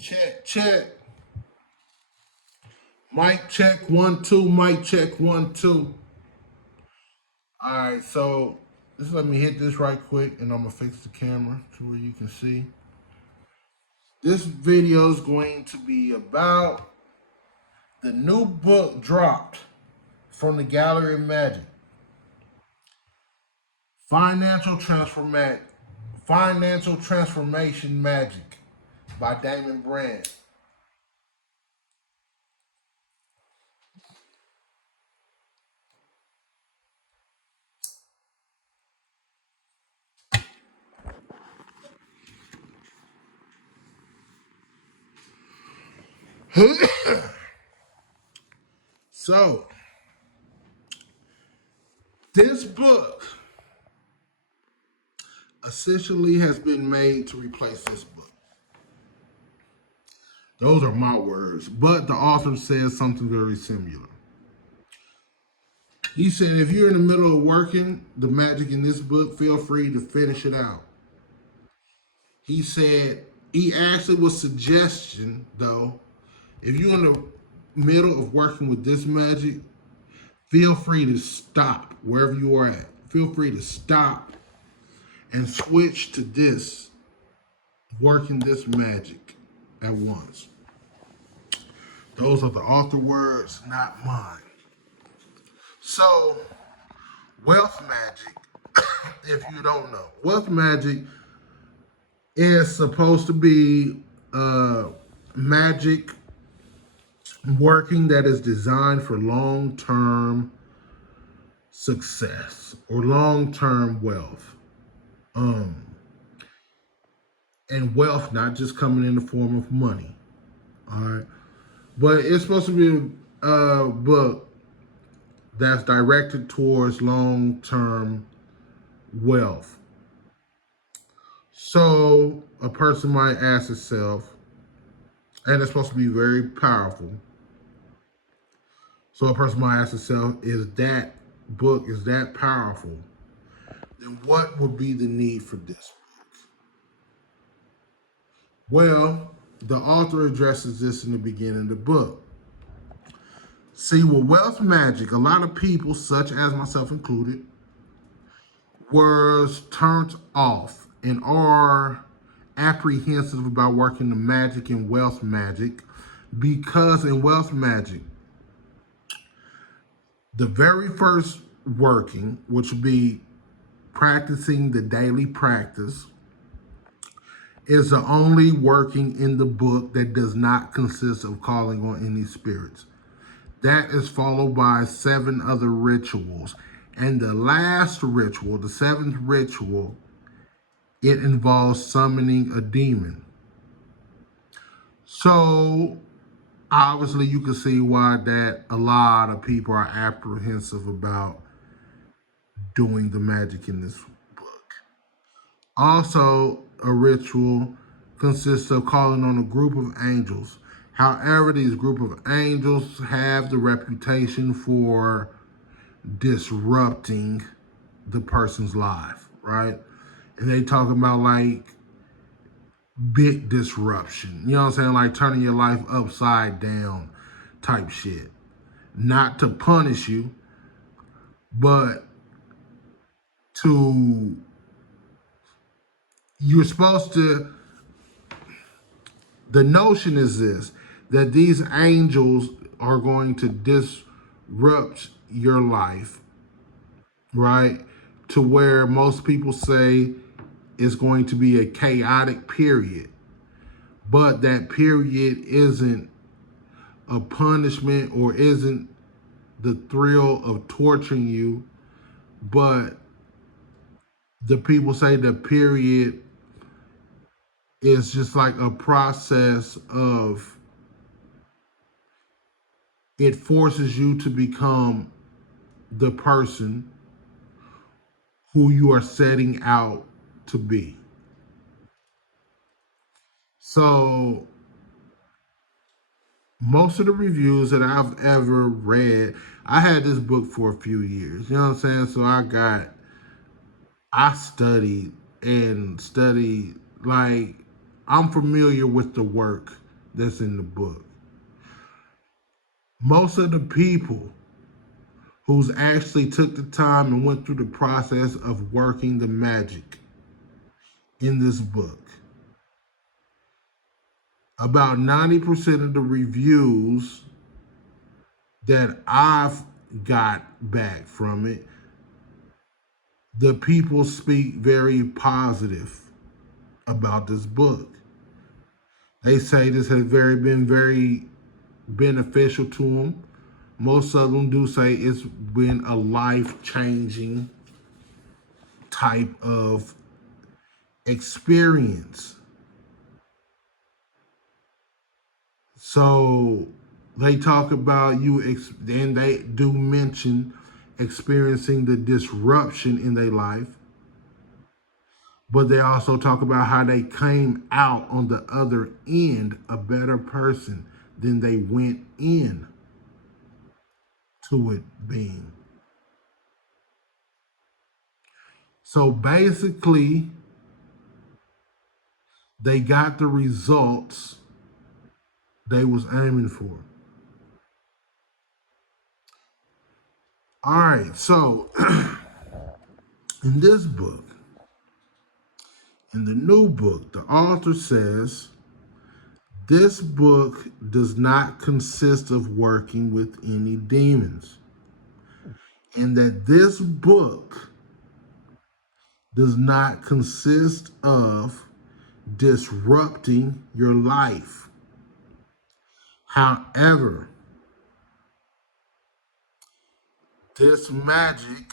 Check, check. Mic check 1 2. Mic check 1 2. All right, so just let me hit this right quick, and I'm gonna fix the camera to where you can see. This video is going to be about the new book dropped from the Gallery of Magic, Financial Transformation Magic by Damon Brand. So, this book essentially has been made to replace this book. Those are my words, but the author says something very similar. He said, if you're in the middle of working the magic in this book, feel free to finish it out. He said, he actually was suggestion though, if you're in the middle of working with this magic, feel free to stop wherever you are at. Feel free to stop and switch to this, working this magic at once. Those are the author words, not mine. So, wealth magic, if you don't know, wealth magic is supposed to be magic working that is designed for long-term success or long-term wealth. And wealth not just coming in the form of money. All right. But it's supposed to be a book that's directed towards long-term wealth. So a person might ask itself, and it's supposed to be very powerful. So a person might ask itself, is that book, is that powerful? Then what would be the need for this book? Well, the author addresses this in the beginning of the book. See, with wealth magic, a lot of people, such as myself included, was turned off and are apprehensive about working the magic in wealth magic because in wealth magic, the very first working, which would be practicing the daily practice, is the only working in the book that does not consist of calling on any spirits. That is followed by 7 other rituals. And the last ritual, the 7th ritual, it involves summoning a demon. So, obviously, you can see why that a lot of people are apprehensive about doing the magic in this book. Also, a ritual consists of calling on a group of angels. However, these group of angels have the reputation for disrupting the person's life, right? And they talk about like big disruption. You know what I'm saying? Like turning your life upside down type shit. Not to punish you, but to, you're supposed to, the notion is this, that these angels are going to disrupt your life, right? To where most people say it's going to be a chaotic period. But that period isn't a punishment or isn't the thrill of torturing you, but the people say the period is just like a process of, it forces you to become the person who you are setting out to be. So most of the reviews that I've ever read, I had this book for a few years. You know what I'm saying? So I studied and studied, like, I'm familiar with the work that's in the book. Most of the people who's actually took the time and went through the process of working the magic in this book, about 90% of the reviews that I've got back from it, the people speak very positive about this book. They say this has been very beneficial to them. Most of them do say it's been a life-changing type of experience. So they talk about and they do mention experiencing the disruption in their life, but they also talk about how they came out on the other end a better person than they went in to it being. So basically, they got the results they was aiming for. All right, so in this book, in the new book, the author says this book does not consist of working with any demons, and that this book does not consist of disrupting your life. However, this magic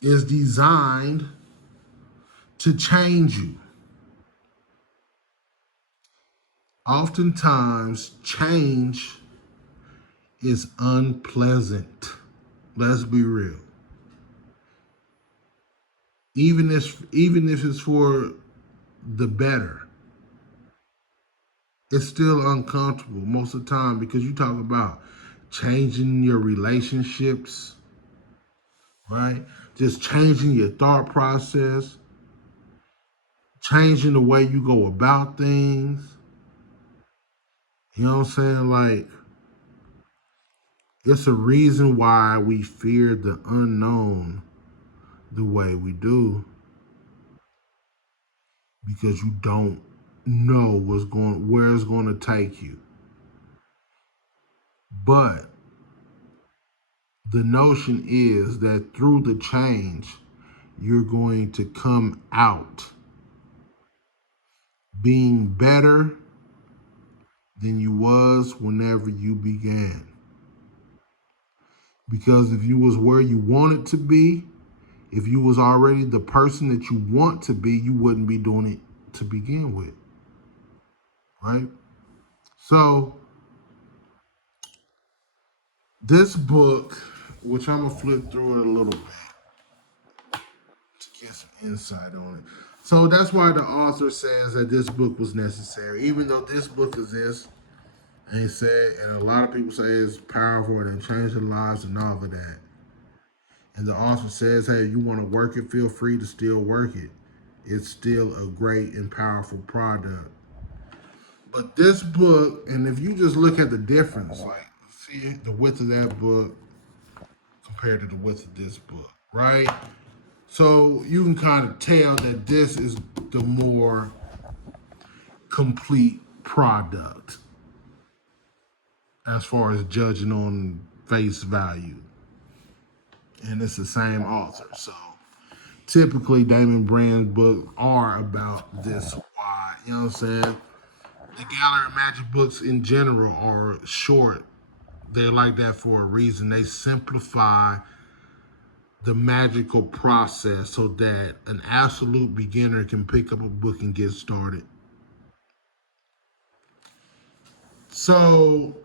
is designed to change you. Oftentimes, change is unpleasant. Let's be real. Even if it's for the better, it's still uncomfortable most of the time because you talk about changing your relationships, right? Just changing your thought process, changing the way you go about things. You know what I'm saying? Like, it's a reason why we fear the unknown the way we do, because you don't know where it's going to take you. But the notion is that through the change, you're going to come out being better than you was whenever you began. Because if you was where you wanted to be, if you was already the person that you want to be, you wouldn't be doing it to begin with, right? So this book, which I'm gonna flip through it a little bit to get some insight on it. So that's why the author says that this book was necessary, even though this book exists, and he said, and a lot of people say it's powerful and it changed their lives and all of that. And the author says, hey, you want to work it, feel free to still work it. It's still a great and powerful product. But this book, and if you just look at the difference, like, see the width of that book compared to the width of this book, right? So you can kind of tell that this is the more complete product as far as judging on face value. And it's the same author. So typically Damon Brand's books are about this wide. You know what I'm saying? The Gallery of Magic books in general are short. They're like that for a reason. They simplify the magical process so that an absolute beginner can pick up a book and get started. So,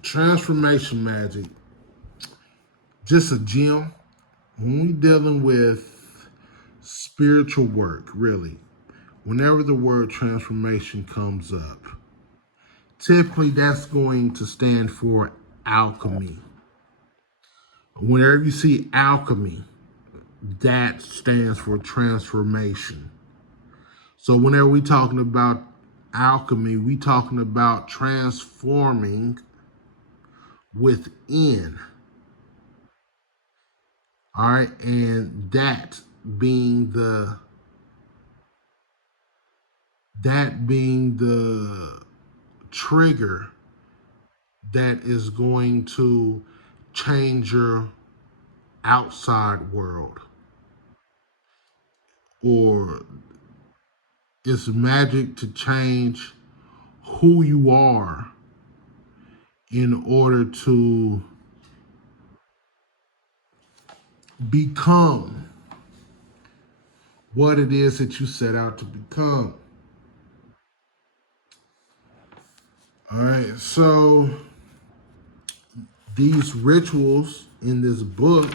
transformation magic, just a gem. When we're dealing with spiritual work, really, whenever the word transformation comes up, typically that's going to stand for alchemy. Whenever you see alchemy, that stands for transformation. So whenever we're talking about alchemy, we talking about transforming within. All right, and being the that being the trigger that is going to change your outside world, or it's magic to change who you are in order to become what it is that you set out to become. All right, so these rituals in this book,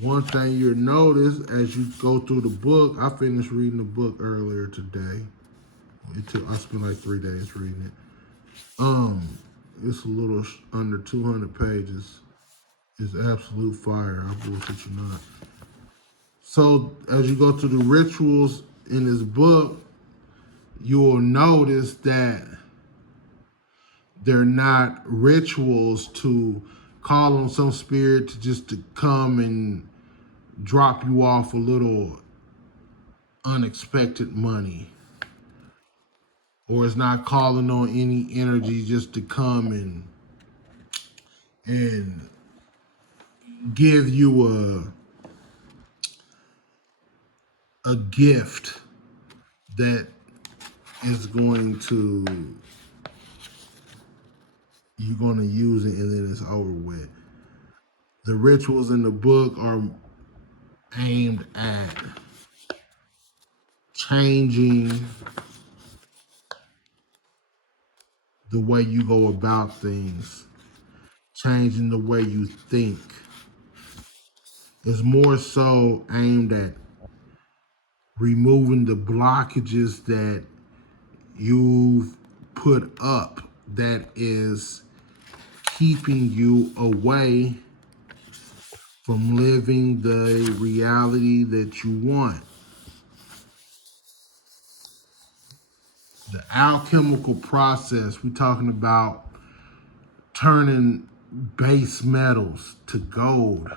one thing you'll notice as you go through the book, I finished reading the book earlier today. I spent like 3 days reading it. It's a little under 200 pages. It's absolute fire. I bullshit you not. So as you go through the rituals in this book, you will notice that they're not rituals to call on some spirit to come and drop you off a little unexpected money, or it's not calling on any energy just to come and give you a gift that is going to, you're going to use it and then it's over with. The rituals in the book are aimed at changing the way you go about things, changing the way you think. It's more so aimed at removing the blockages that you've put up that is keeping you away from living the reality that you want. The alchemical process, we're talking about turning base metals to gold.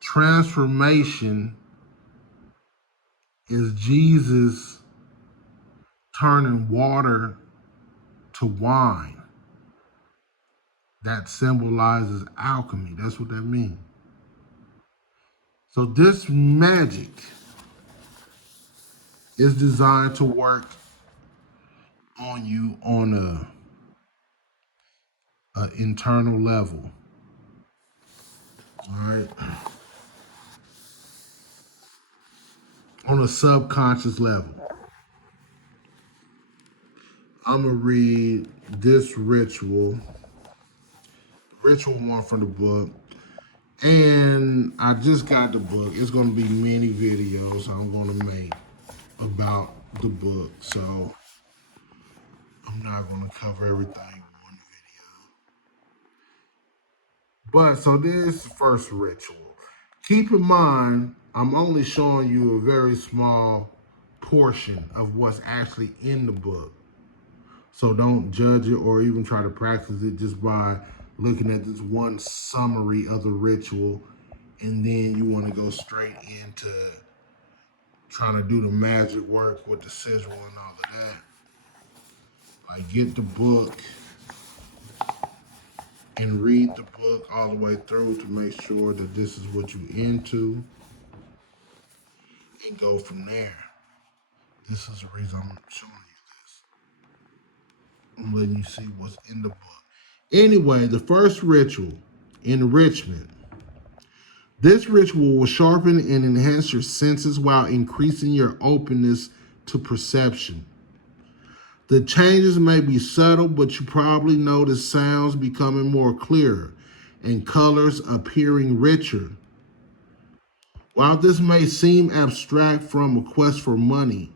Transformation is Jesus turning water to wine. That symbolizes alchemy. That's what that means. So this magic is designed to work on you on a internal level. All right. On a subconscious level. I'm going to read this ritual one from the book. And I just got the book. It's going to be many videos I'm going to make about the book. So I'm not going to cover everything in one video. But so this is the first ritual. Keep in mind, I'm only showing you a very small portion of what's actually in the book. So don't judge it or even try to practice it just by looking at this one summary of the ritual, and then you want to go straight into trying to do the magic work with the sigil and all of that. Like, get the book and read the book all the way through to make sure that this is what you're into, and go from there. This is the reason I'm showing you this. I'm letting you see what's in the book. Anyway, the first ritual, enrichment. This ritual will sharpen and enhance your senses while increasing your openness to perception. The changes may be subtle, but you probably notice sounds becoming more clear and colors appearing richer. While this may seem abstract from a quest for money,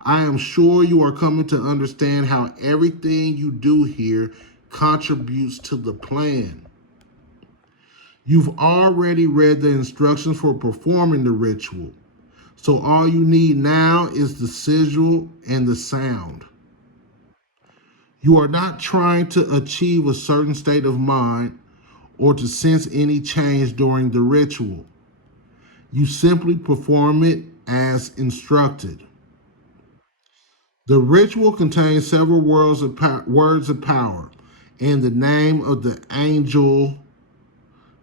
I am sure you are coming to understand how everything you do here contributes to the plan. You've already read the instructions for performing the ritual, So all you need now is the sigil and the sound. You are not trying to achieve a certain state of mind or to sense any change during the ritual. You simply perform it as instructed. The ritual contains several words of power and the name of the angel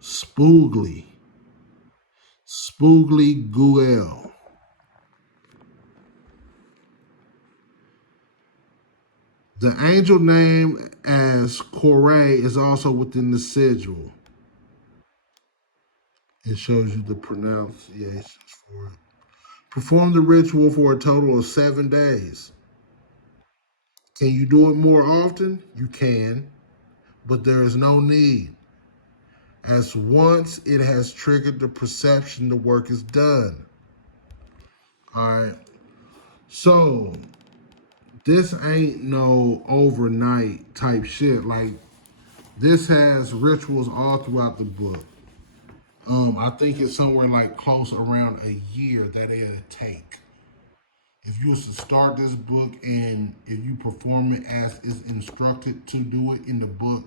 Spoogly, Spoogly Guel. The angel name as Corey is also within the sigil. It shows you the pronunciations for it. Perform the ritual for a total of 7 days. Can you do it more often? You can, but there is no need, as once it has triggered the perception, the work is done. All right. So this ain't no overnight type shit. Like, this has rituals all throughout the book. I think it's somewhere like close around a year that it'll take. If you was to start this book and if you perform it as is instructed to do it in the book,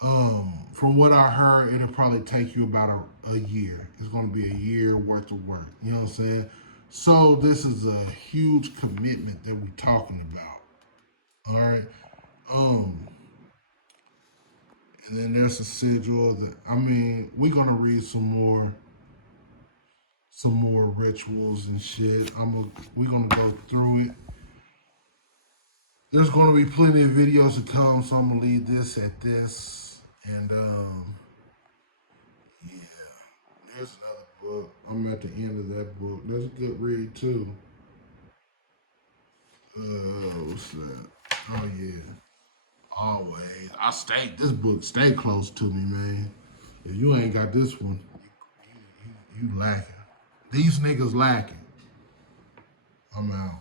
from what I heard, it'll probably take you about a year. It's going to be a year worth of work. You know what I'm saying? So this is a huge commitment that we're talking about. All right. Um, and then there's a sigil that we're gonna read some more rituals and shit. We're gonna go through it. There's gonna be plenty of videos to come, so I'm gonna leave this at this. And yeah, there's another book. I'm at the end of that book. That's a good read too. What's that? Oh yeah. Always. This book stay close to me, man. If you ain't got this one, you lacking. These niggas lacking. I'm out.